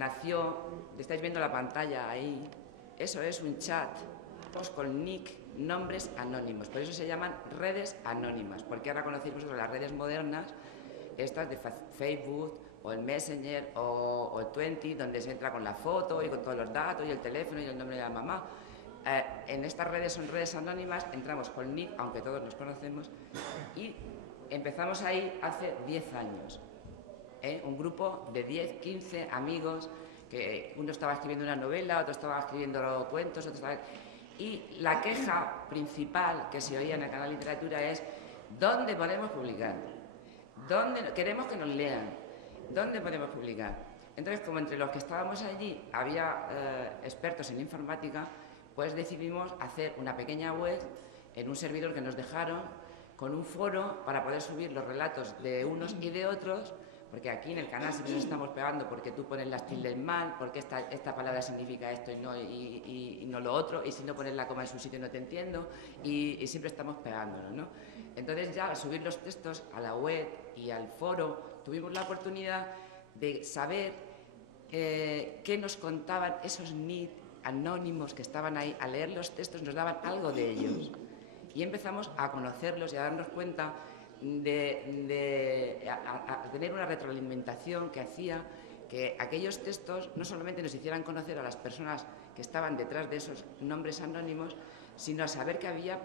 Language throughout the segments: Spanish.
nació, estáis viendo la pantalla ahí, eso es un chat con nick, nombres anónimos, por eso se llaman redes anónimas, porque ahora conocéis vosotros las redes modernas, estas de Facebook o el Messenger o el 20, donde se entra con la foto y con todos los datos y el teléfono y el nombre de la mamá. En estas redes son redes anónimas, entramos con nick, aunque todos nos conocemos, y empezamos ahí hace 10 años. Un grupo de 10, 15 amigos, que uno estaba escribiendo una novela, otro estaba escribiendo cuentos, otro estaba... Y la queja principal que se oía en el canal Literatura es: ¿dónde podemos publicar? ¿Dónde queremos que nos lean? ¿Dónde podemos publicar? Entonces, como entre los que estábamos allí había expertos en informática, pues decidimos hacer una pequeña web en un servidor que nos dejaron, con un foro para poder subir los relatos de unos y de otros, porque aquí en el canal siempre nos estamos pegando porque tú pones las tildes mal, porque esta palabra significa esto y no lo otro, y si no pones la coma en su sitio no te entiendo, y siempre estamos pegándonos, ¿no? Entonces ya al subir los textos a la web y al foro tuvimos la oportunidad de saber qué nos contaban esos nick anónimos que estaban ahí. Al leer los textos nos daban algo de ellos y empezamos a conocerlos y a darnos cuenta a tener una retroalimentación que hacía que aquellos textos no solamente nos hicieran conocer a las personas que estaban detrás de esos nombres anónimos, sino a saber que había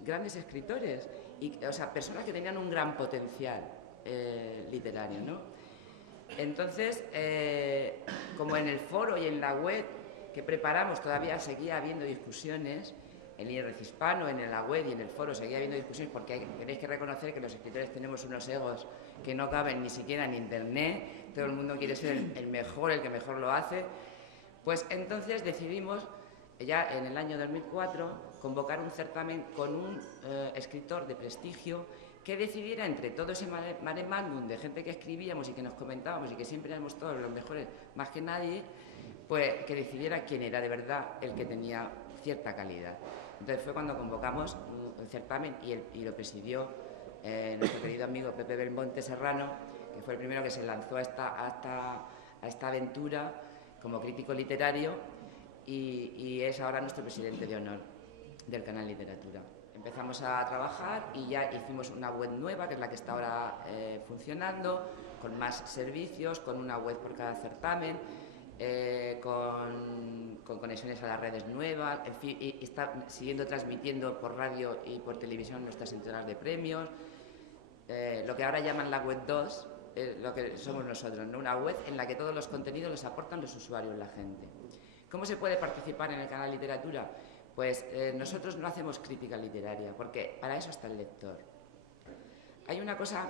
grandes escritores, o sea, personas que tenían un gran potencial literario, ¿no? Entonces, como en el foro y en la web que preparamos todavía seguía habiendo discusiones, en IRC Hispano, en la web y en el foro seguía habiendo discusiones, porque tenéis que reconocer que los escritores tenemos unos egos que no caben ni siquiera en internet, todo el mundo quiere ser el mejor, el que mejor lo hace. Pues entonces decidimos, ya en el año 2004, convocar un certamen con un escritor de prestigio que decidiera entre todo ese mare magnum de gente que escribíamos y que nos comentábamos y que siempre éramos todos los mejores, más que nadie, pues que decidiera quién era de verdad el que tenía cierta calidad. Entonces fue cuando convocamos el certamen y lo presidió nuestro querido amigo Pepe Belmonte Serrano, que fue el primero que se lanzó a esta aventura como crítico literario y es ahora nuestro presidente de honor del canal Literatura. Empezamos a trabajar y ya hicimos una web nueva, que es la que está ahora funcionando, con más servicios, con una web por cada certamen, con conexiones a las redes nuevas, en fin, y está siguiendo transmitiendo por radio y por televisión nuestras entregas de premios, lo que ahora llaman la web 2, lo que somos nosotros, ¿no? Una web en la que todos los contenidos los aportan los usuarios, la gente. ¿Cómo se puede participar en el canal Literatura? Pues nosotros no hacemos crítica literaria, porque para eso está el lector. Hay una cosa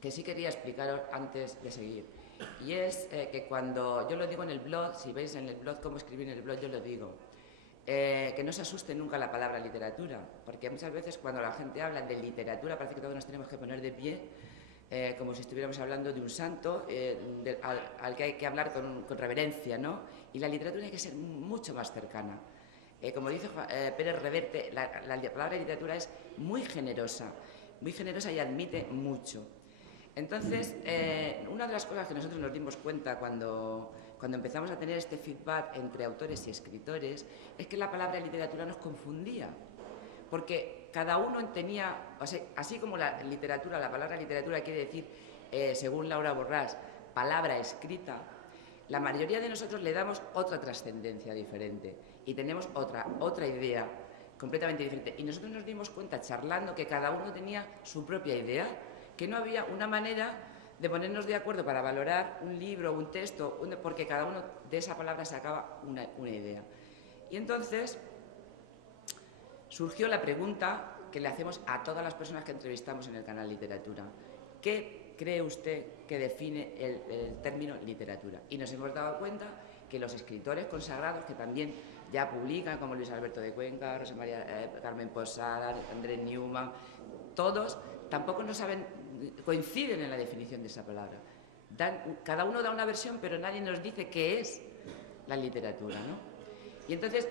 que sí quería explicaros antes de seguir, y es que cuando yo lo digo en el blog, si veis en el blog cómo escribir en el blog, yo lo digo, que no se asuste nunca la palabra literatura, porque muchas veces cuando la gente habla de literatura parece que todos nos tenemos que poner de pie, como si estuviéramos hablando de un santo al que hay que hablar con reverencia, ¿no? Y la literatura hay que ser mucho más cercana. Como dice Pérez Reverte, la palabra literatura es muy generosa y admite mucho. Entonces, una de las cosas que nosotros nos dimos cuenta cuando empezamos a tener este feedback entre autores y escritores es que la palabra literatura nos confundía, porque cada uno tenía, o sea, así como la palabra literatura quiere decir, según Laura Borràs, palabra escrita, la mayoría de nosotros le damos otra trascendencia diferente y tenemos otra idea completamente diferente. Y nosotros nos dimos cuenta, charlando, que cada uno tenía su propia idea, que no había una manera de ponernos de acuerdo para valorar un libro, un texto, porque cada uno de esa palabra sacaba una idea. Y entonces surgió la pregunta que le hacemos a todas las personas que entrevistamos en el canal Literatura: ¿qué cree usted que define el término literatura? Y nos hemos dado cuenta que los escritores consagrados, que también ya publican, como Luis Alberto de Cuenca, Rosa María Carmen Posada, Andrés Newman, todos tampoco no saben, coinciden en la definición de esa palabra. Cada uno da una versión, pero nadie nos dice qué es la literatura, ¿no? Y entonces,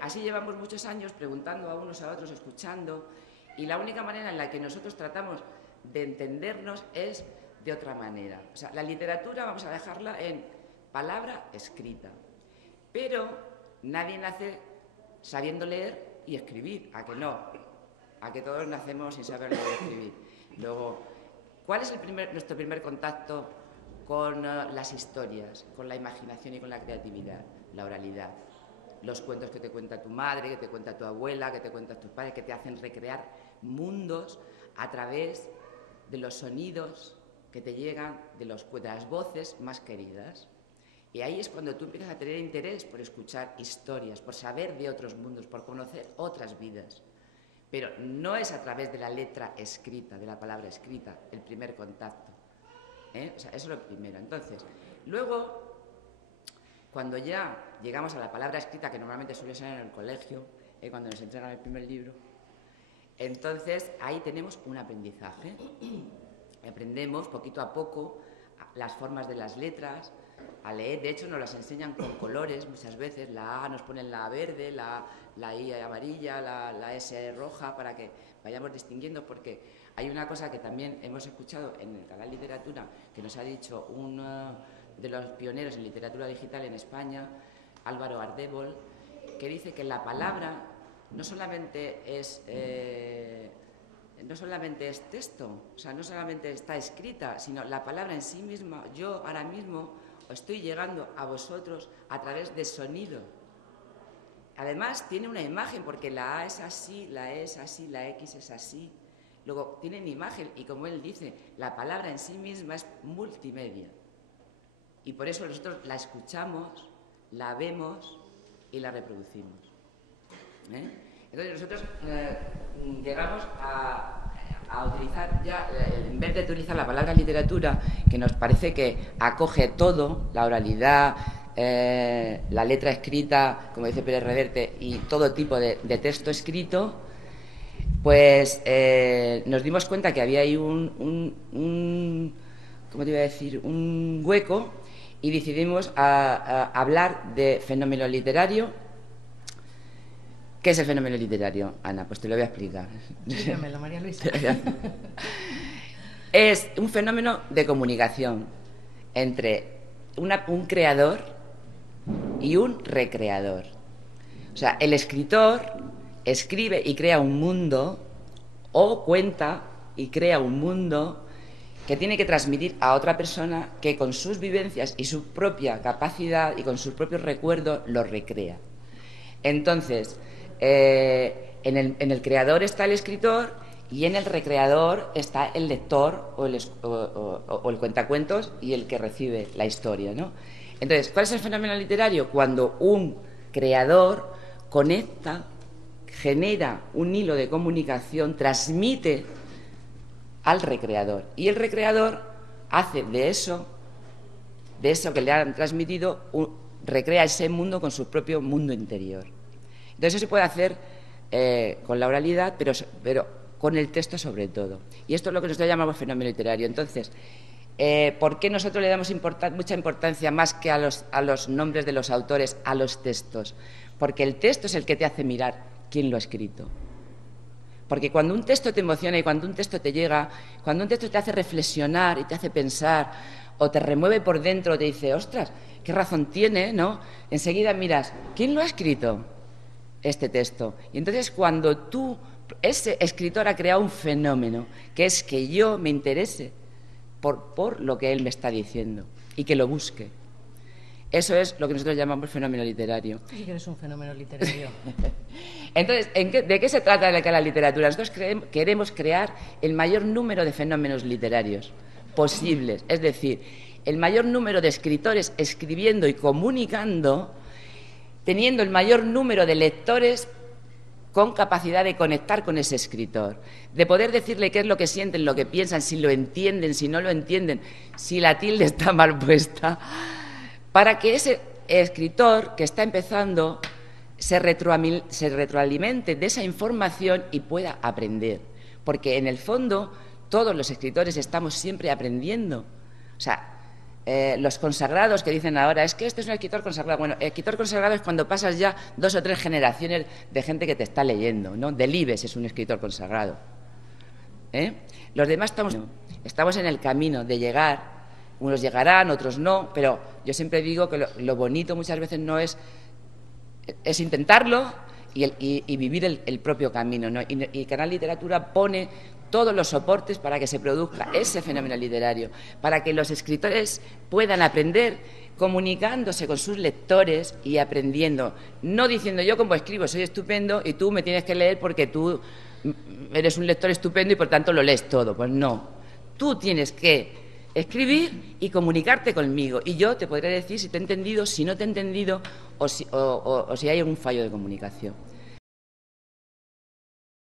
así llevamos muchos años preguntando a unos a otros, escuchando, y la única manera en la que nosotros tratamos de entendernos es de otra manera. O sea, la literatura vamos a dejarla en palabra escrita. Pero nadie nace sabiendo leer y escribir, ¿a que no? A que todos nacemos sin saber leer y escribir. Luego, ¿cuál es nuestro primer contacto con las historias, con la imaginación y con la creatividad? La oralidad. Los cuentos que te cuenta tu madre, que te cuenta tu abuela, que te cuentan tus padres, que te hacen recrear mundos a través de los sonidos que te llegan de las voces más queridas. Y ahí es cuando tú empiezas a tener interés por escuchar historias, por saber de otros mundos, por conocer otras vidas. Pero no es a través de la letra escrita, de la palabra escrita, el primer contacto. O sea, eso es lo primero. Entonces, luego, cuando ya llegamos a la palabra escrita, que normalmente suele ser en el colegio, cuando nos entregan el primer libro, entonces ahí tenemos un aprendizaje. Aprendemos poquito a poco las formas de las letras, a leer. De hecho, nos las enseñan con colores muchas veces. La A nos ponen la verde, la I amarilla, la S roja, para que vayamos distinguiendo, porque hay una cosa que también hemos escuchado en el canal Literatura, que nos ha dicho uno de los pioneros en literatura digital en España, Álvaro Ardébol, que dice que la palabra no solamente es texto, o sea, no solamente está escrita, sino la palabra en sí misma. Yo ahora mismo estoy llegando a vosotros a través de sonido. Además, tiene una imagen, porque la A es así, la E es así, la X es así. Luego, tienen imagen, y como él dice, la palabra en sí misma es multimedia. Y por eso nosotros la escuchamos, la vemos y la reproducimos. Entonces nosotros llegamos a utilizar ya, en vez de utilizar la palabra literatura, que nos parece que acoge todo, la oralidad, la letra escrita, como dice Pérez Reverte, y todo tipo de texto escrito, pues nos dimos cuenta que había ahí un ¿cómo te iba a decir? Un hueco, y decidimos hablar de fenómeno literario. ¿Qué es el fenómeno literario, Ana? Pues te lo voy a explicar. Dígamelo, María Luisa. Es un fenómeno de comunicación entre un creador y un recreador. O sea, el escritor escribe y crea un mundo, o cuenta y crea un mundo que tiene que transmitir a otra persona, que con sus vivencias y su propia capacidad y con sus propios recuerdos lo recrea. Entonces, en el creador está el escritor, y en el recreador está el lector o el cuentacuentos y el que recibe la historia, ¿no? Entonces, ¿cuál es el fenómeno literario? Cuando un creador conecta, genera un hilo de comunicación, transmite al recreador, y el recreador hace de eso que le han transmitido, recrea ese mundo con su propio mundo interior. Entonces eso se puede hacer con la oralidad, pero con el texto sobre todo. Y esto es lo que nosotros llamamos fenómeno literario. Entonces, ¿por qué nosotros le damos mucha importancia más que a los nombres de los autores, a los textos? Porque el texto es el que te hace mirar quién lo ha escrito. Porque cuando un texto te emociona y cuando un texto te llega, cuando un texto te hace reflexionar y te hace pensar, o te remueve por dentro, te dice, ostras, qué razón tiene, ¿no? Enseguida miras, ¿quién lo ha escrito este texto? Y entonces cuando ese escritor ha creado un fenómeno, que es que yo me interese por lo que él me está diciendo y que lo busque. Eso es lo que nosotros llamamos fenómeno literario. Sí que eres un fenómeno literario. Entonces, ¿de qué se trata la literatura? Nosotros queremos crear el mayor número de fenómenos literarios posibles, es decir, el mayor número de escritores escribiendo y comunicando, teniendo el mayor número de lectores con capacidad de conectar con ese escritor, de poder decirle qué es lo que sienten, lo que piensan, si lo entienden, si no lo entienden, si la tilde está mal puesta, para que ese escritor que está empezando se retroalimente de esa información y pueda aprender. Porque en el fondo todos los escritores estamos siempre aprendiendo. O sea, los consagrados que dicen ahora, es que este es un escritor consagrado. Bueno, el escritor consagrado es cuando pasas ya 2 o 3 generaciones de gente que te está leyendo, ¿no? Delibes es un escritor consagrado. Los demás estamos en el camino de llegar Unos llegarán, otros no, pero yo siempre digo que lo bonito muchas veces no es intentarlo y vivir el propio camino, ¿no? Y Canal Literatura pone todos los soportes para que se produzca ese fenómeno literario, para que los escritores puedan aprender comunicándose con sus lectores y aprendiendo, no diciendo yo como escribo soy estupendo y tú me tienes que leer porque tú eres un lector estupendo y por tanto lo lees todo. Pues no, tú tienes que escribir y comunicarte conmigo y yo te podré decir si te he entendido, si no te he entendido o si hay algún fallo de comunicación.